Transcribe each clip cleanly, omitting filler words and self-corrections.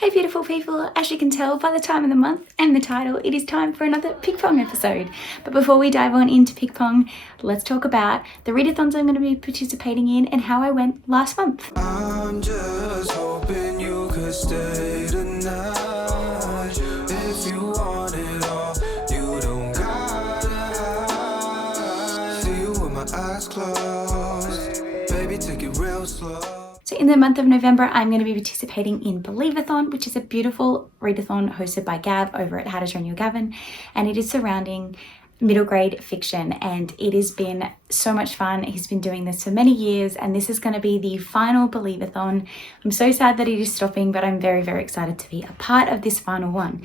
Hey beautiful people, as you can tell by the time of the month and the title, it is time for another Pickpong episode. But before we dive on into Pickpong, let's talk about the readathons I'm going to be participating in and how I went last month. I'm just hoping you could stay tonight. If you want it all, you don't gotta hide. See you with my eyes closed. Baby, take it real slow. So in the month of November, I'm going to be participating in Believathon, which is a beautiful readathon hosted by Gav over at How to Train Your Gavin, and it is surrounding middle grade fiction, and it has been so much fun. He's been doing this for many years, and this is going to be the final Believathon. I'm so sad that it is stopping, but I'm very, very excited to be a part of this final one.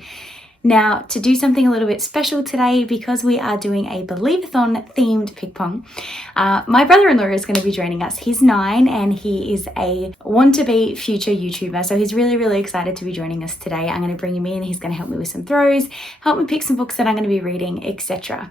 Now, to do something a little bit special today, because we are doing a Believathon themed Pickpong, my brother-in-law is going to be joining us. He's 9 and he is a want-to-be future YouTuber, so he's really, really excited to be joining us today. I'm going to bring him in. He's going to help me with some throws, help me pick some books that I'm going to be reading, etc.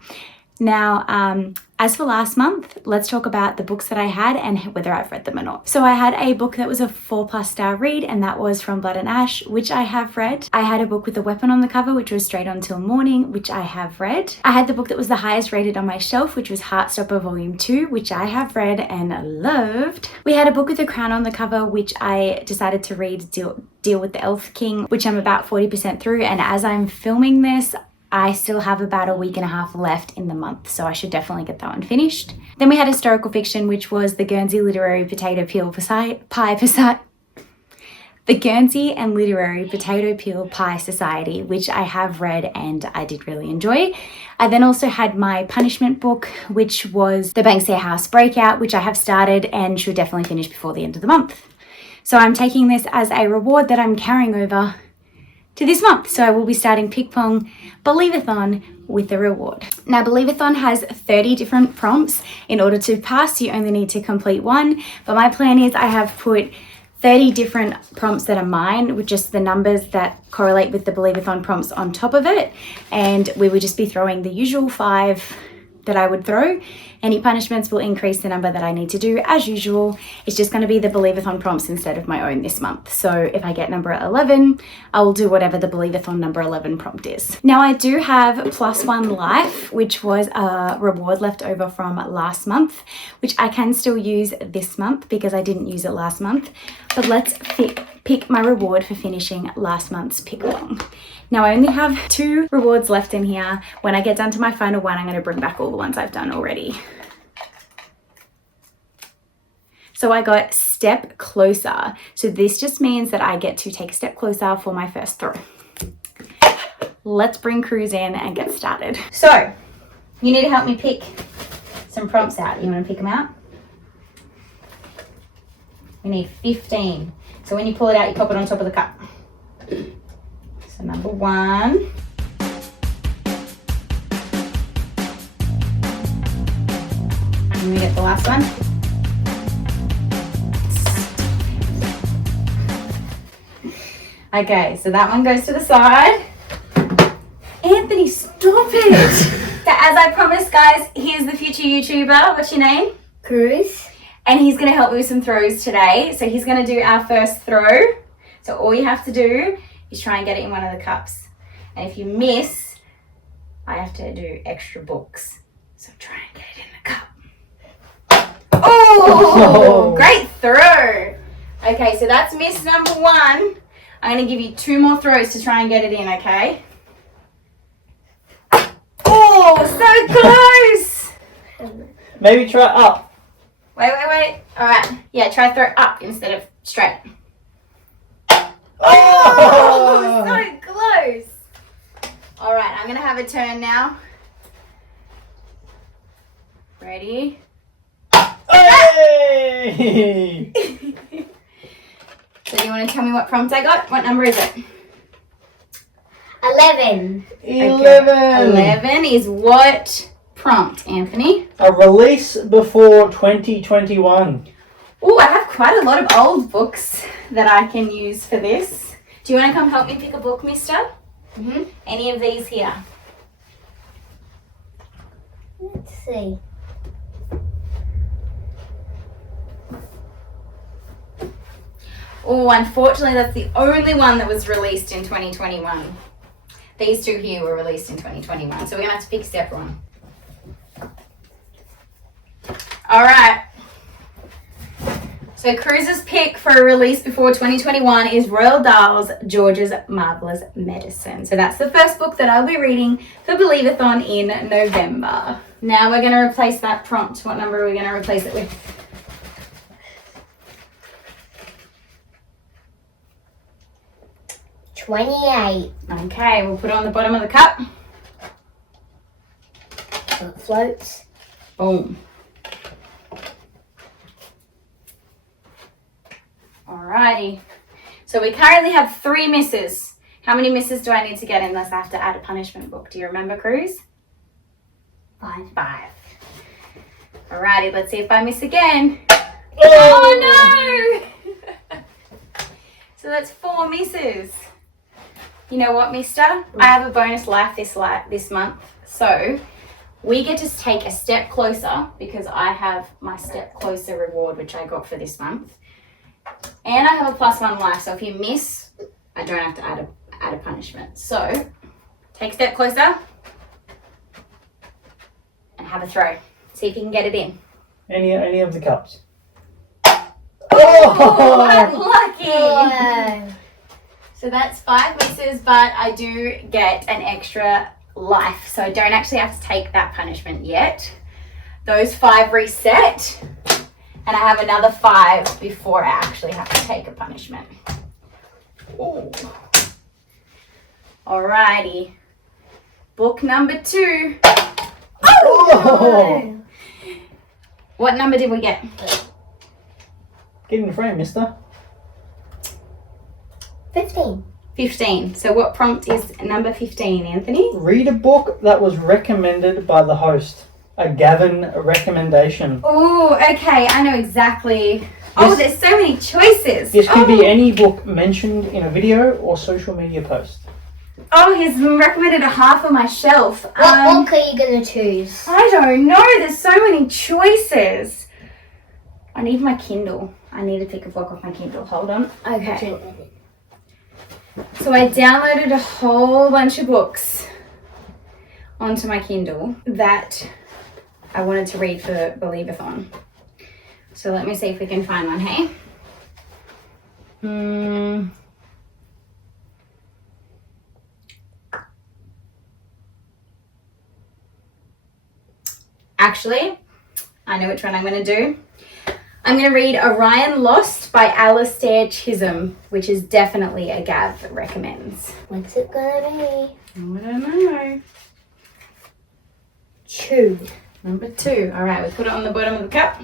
Now, as for last month, let's talk about the books that I had and whether I've read them or not. So I had a book that was a 4+ star read, and that was From Blood and Ash, which I have read. I had a book with a weapon on the cover, which was Straight On Till Morning, which I have read. I had the book that was the highest rated on my shelf, which was Heartstopper Volume 2, which I have read and loved. We had a book with a crown on the cover, which I decided to read, Deal with the Elf King, which I'm about 40% through, and as I'm filming this, I still have about a week and a half left in the month, so I should definitely get that one finished. Then we had historical fiction, which was the Guernsey Literary Potato Peel the Guernsey and Literary Potato Peel Pie Society, which I have read and I did really enjoy. I then also had my punishment book, which was the Banksia House Breakout, which I have started and should definitely finish before the end of the month. So I'm taking this as a reward that I'm carrying over to this month. So I will be starting Pickpong Believathon with a reward. Now, Believathon has 30 different prompts. In order to pass, you only need to complete one. But my plan is I have put 30 different prompts that are mine, with just the numbers that correlate with the Believathon prompts on top of it. And we would just be throwing the usual 5 that I would throw. Any punishments will increase the number that I need to do as usual. It's just going to be the Believathon prompts instead of my own this month. So if I get number 11, I will do whatever the Believathon number 11 prompt is. Now I do have +1 life, which was a reward left over from last month, which I can still use this month because I didn't use it last month. But let's pick my reward for finishing last month's Pickpong. Now I only have 2 rewards left in here. When I get down to my final one, I'm going to bring back all the ones I've done already. So I got Step Closer. So this just means that I get to take a step closer for my first throw. Let's bring Cruz in and get started. So you need to help me pick some prompts out. You want to pick them out? We need 15. So when you pull it out, you pop it on top of the cup. So number 1. And we get the last one. Okay, so that one goes to the side. Anthony, stop it! So as I promised, guys, here's the future YouTuber. What's your name? Cruz. And he's going to help me with some throws today. So he's going to do our first throw. So all you have to do is try and get it in one of the cups. And if you miss, I have to do extra books. So try and get it in the cup. Oh, great throw. Okay, so that's miss number 1. I'm going to give you 2 more throws to try and get it in, okay? Oh, so close. Maybe try up. Wait. All right. Yeah, try throw up instead of straight. Oh! So close. All right, I'm going to have a turn now. Ready? Hey! So do you want to tell me what prompt I got? What number is it? 11. 11. Okay. 11 is what prompt, Anthony? A release before 2021. Oh, I have quite a lot of old books that I can use for this. Do you want to come help me pick a book, mister? Mm-hmm. Any of these here? Let's see. Oh, unfortunately, that's the only one that was released in 2021. These two here were released in 2021, so we're going to have to pick a separate one. All right. So Cruz's pick for a release before 2021 is Roald Dahl's George's Marvelous Medicine. So that's the first book that I'll be reading for Believathon in November. Now we're going to replace that prompt. What number are we going to replace it with? 28. Okay, we'll put it on the bottom of the cup. So it floats. Boom. Alrighty. So we currently have 3 misses. How many misses do I need to get unless I have to add a punishment book? Do you remember, Cruz? 5. 5. Alrighty, let's see if I miss again. Oh no! So that's 4 misses. You know what, mister? I have a bonus life this month. So we get to take a step closer because I have my step closer reward, which I got for this month. And I have a +1 life. So if you miss, I don't have to add a punishment. So take a step closer and have a throw. See if you can get it in. Any of the cups. Oh, I'm lucky. Oh. So that's 5 misses, but I do get an extra life. So I don't actually have to take that punishment yet. Those 5 reset, and I have another 5 before I actually have to take a punishment. Ooh. Alrighty. Book number 2. Oh! What number did we get? Get in the frame, mister. 15. 15. So what prompt is number 15, Anthony? Read a book that was recommended by the host. A Gavin recommendation. Oh, okay. I know exactly. Oh, there's so many choices. This could be any book mentioned in a video or social media post. Oh, he's recommended a half of my shelf. What book are you going to choose? I don't know. There's so many choices. I need my Kindle. I need to pick a book off my Kindle. Hold on. Okay. So I downloaded a whole bunch of books onto my Kindle that I wanted to read for Believathon. So let me see if we can find one, hey? Actually, I know which one I'm going to do. I'm going to read Orion Lost by Alistair Chisholm, which is definitely a Gav recommends. What's it going to I don't know. be? 2. Number 2. All right, we put it on the bottom of the cup.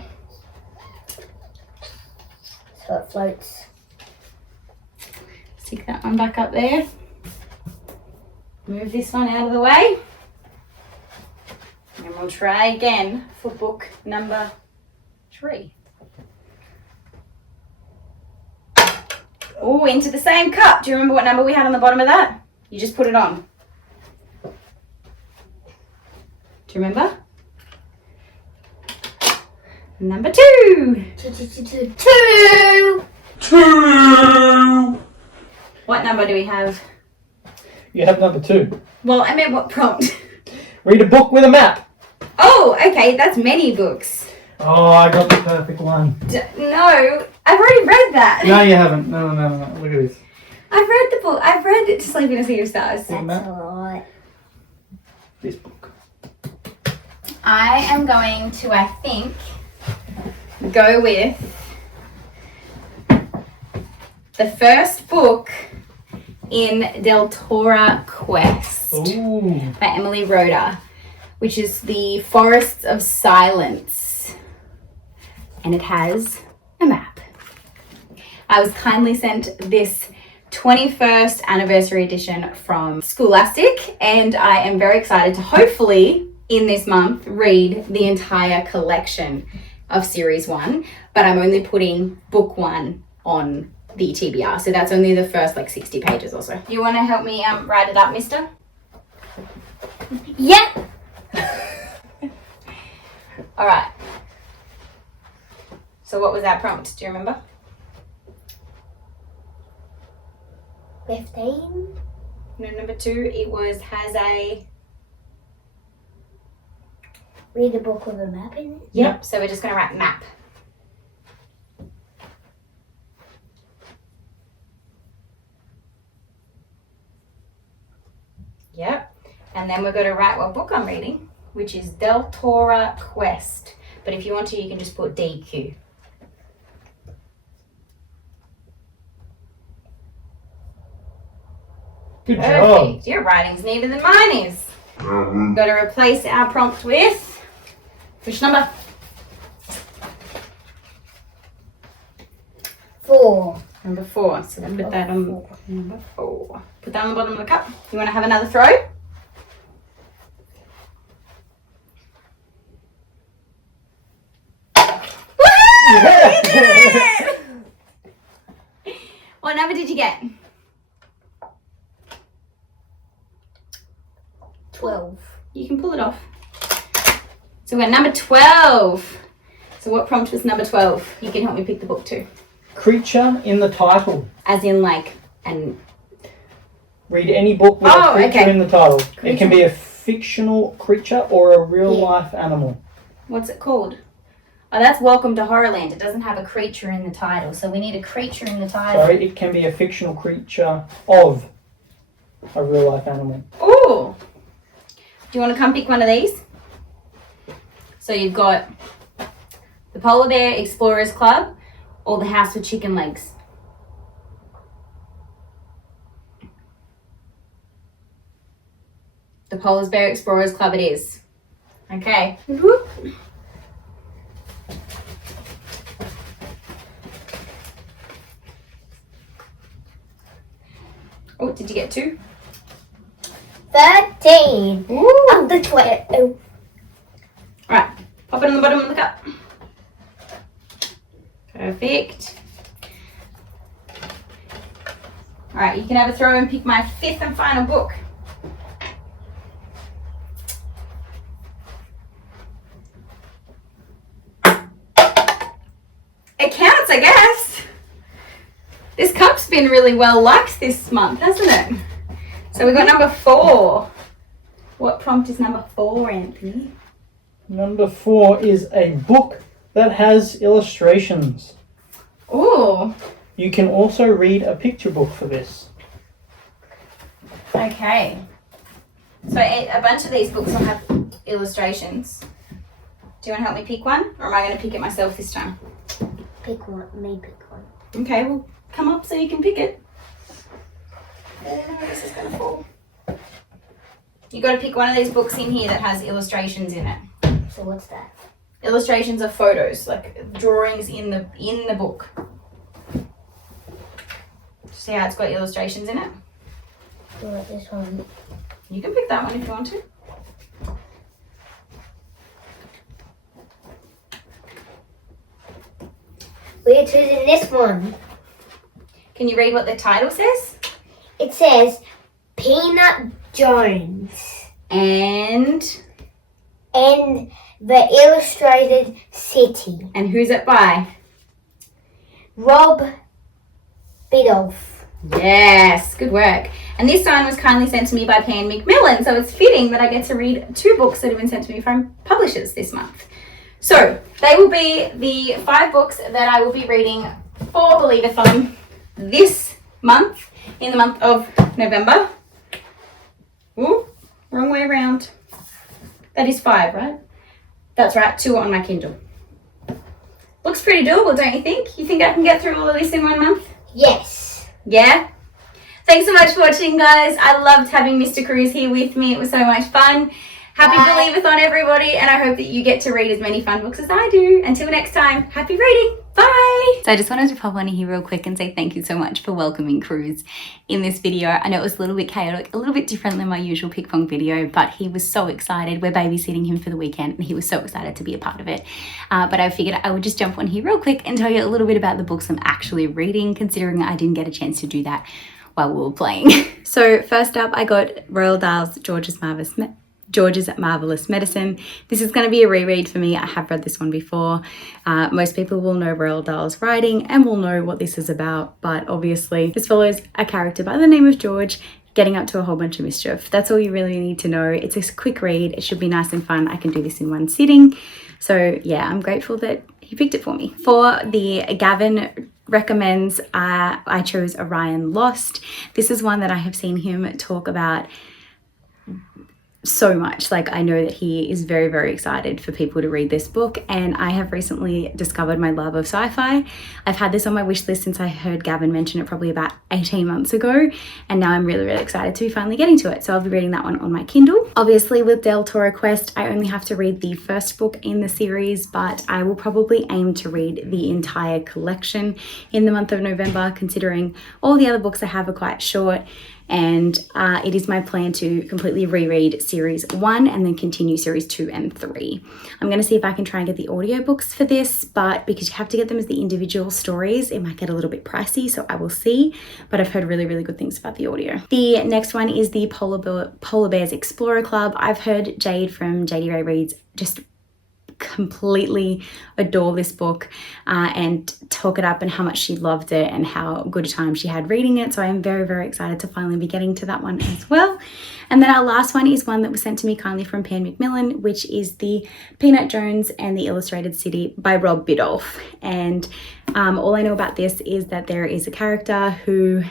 So it floats. Stick that one back up there. Move this one out of the way. And we'll try again for book number 3. Oh, into the same cup. Do you remember what number we had on the bottom of that? You just put it on. Do you remember? Number 2. 2. What number do we have? You have number 2. Well, I meant what prompt. Read a book with a map. Oh, okay, that's many books. Oh, I got the perfect one. No, I've already read that. No, you haven't. No. Look at this. I've read the book. I've read To Sleep in a Sea of Stars. See, That's map? a lot. This book. I am going to, I think, go with the first book in Deltora Quest Ooh. by Emily Rhoda, which is The Forests of Silence. And it has a map. I was kindly sent this 21st anniversary edition from Scholastic, and I am very excited to hopefully in this month read the entire collection of series 1, but I'm only putting book 1 on the TBR, so that's only the first 60 pages or so. Do you want to help me write it up, mister? Yep. All right. So what was that prompt? Do you remember? 15. No, number 2, it was has a... Read a book with a map in it. Yep, so we're just going to write map. Yep, and then we're going to write what book I'm reading, which is Deltora Quest. But if you want to, you can just put DQ. Good job. Perfect. Your writing's neater than mine is. Got to replace our prompt with which number? 4. Number 4. So then put that on number 4. Put that on the bottom of the cup. You want to have another throw? Yeah. What number did you get? 12. You can pull it off. So we're number 12. So what prompt was number 12? You can help me pick the book too. Creature in the title. As in like, and Read any book with a creature okay. in the title. Creature. It can be a fictional creature or a real life animal. what's it called? Oh, that's Welcome to Horrorland. It doesn't have a creature in the title. So we need a creature in the title. Sorry, it can be a fictional creature of a real life animal. Ooh. Do you want to come pick one of these? So you've got the Polar Bear Explorers Club or the House with Chicken Legs. The Polar Bear Explorers Club it is. Okay. Whoop. Oh, did you get 2? 13. Ooh. Of the 12. Alright, pop it on the bottom of the cup. Perfect. Alright, you can have a throw and pick my 5th and final book. It counts, I guess. This cup's been really well liked this month, hasn't it? So we've got number 4. What prompt is number 4, Anthony? Number 4 is a book that has illustrations. Ooh. You can also read a picture book for this. Okay. So a bunch of these books will have illustrations. Do you want to help me pick one? Or am I going to pick it myself this time? Pick one. Me pick one. Okay, well, come up so you can pick it. I don't know where this is going to fall. You got to pick one of these books in here that has illustrations in it. So what's that? Illustrations of photos, like drawings in the book. See how it's got illustrations in it? I like this one. You can pick that one if you want to. We're choosing this one. Can you read what the title says? It says Peanut Jones And the Illustrated City. who's it by? Rob Biddulph. Yes, good work. And this sign was kindly sent to me by Pan Macmillan, so it's fitting that I get to read 2 books that have been sent to me from publishers this month. So they will be the 5 books that I will be reading for Believathon this month, in the month of November. Ooh, wrong way around. That is 5, right? That's right, 2 on my Kindle. Looks pretty doable, don't you think? You think I can get through all of this in 1 month? Yes. Yeah? Thanks so much for watching, guys. I loved having Mr. Cruz here with me. It was so much fun. Happy Bye. Believathon, everybody, and I hope that you get to read as many fun books as I do. Until next time, happy reading. Bye! So I just wanted to pop on here real quick and say thank you so much for welcoming Cruz in this video. I know it was a little bit chaotic, a little bit different than my usual Pickpong video, but he was so excited. We're babysitting him for the weekend, and he was so excited to be a part of it. But I figured I would just jump on here real quick and tell you a little bit about the books I'm actually reading, considering I didn't get a chance to do that while we were playing. So first up, I got Roald Dahl's George's George's Marvelous Medicine. This is going to be a reread for me. I have read this one before. Most people will know Roald Dahl's writing and will know what this is about, but obviously this follows a character by the name of George getting up to a whole bunch of mischief. That's all you really need to know. It's a quick read. It should be nice and fun. I can do this in one sitting. So yeah, I'm grateful that he picked it for me. For the Gavin recommends, I chose Orion Lost. This is one that I have seen him talk about so much. Like, I know that he is very, very excited for people to read this book, and I have recently discovered my love of sci-fi. I've had this on my wish list since I heard Gavin mention it probably about 18 months ago, and now I'm really, really excited to be finally getting to it. So I'll be reading that one on my Kindle. Obviously with Del Toro Quest, I only have to read the first book in the series, but I will probably aim to read the entire collection in the month of November, considering all the other books I have are quite short. And it is my plan to completely reread series 1 and then continue series 2 and 3. I'm going to see if I can try and get the audiobooks for this, but because you have to get them as the individual stories, it might get a little bit pricey, so I will see. But I've heard really, really good things about the audio. The next one is the Polar Bears Explorer Club. I've heard Jade from JD Ray Reads just completely adore this book and talk it up and how much she loved it and how good a time she had reading it. So I am very, very excited to finally be getting to that one as well. And then our last one is one that was sent to me kindly from Pan Macmillan, which is the Peanut Jones and the Illustrated City by Rob Biddulph. And all I know about this is that there is a character who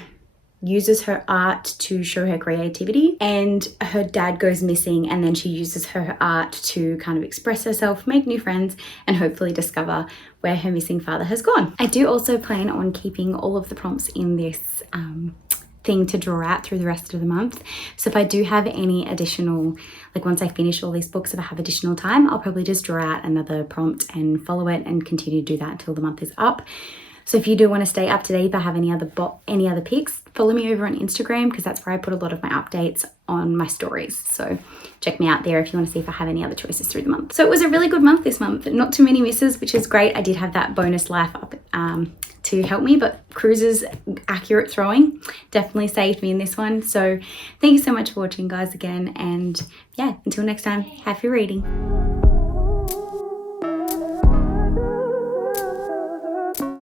uses her art to show her creativity, and her dad goes missing, and then she uses her art to kind of express herself, make new friends, and hopefully discover where her missing father has gone. I do also plan on keeping all of the prompts in this thing to draw out through the rest of the month. So if I do have any additional, like once I finish all these books, if I have additional time, I'll probably just draw out another prompt and follow it and continue to do that until the month is up. So if you do want to stay up to date, if I have any other picks, follow me over on Instagram, because that's where I put a lot of my updates on my stories. So check me out there if you want to see if I have any other choices through the month. So it was a really good month this month. Not too many misses, which is great. I did have that bonus life up to help me, but Cruz's accurate throwing definitely saved me in this one. So thank you so much for watching, guys, again. And yeah, until next time, happy reading.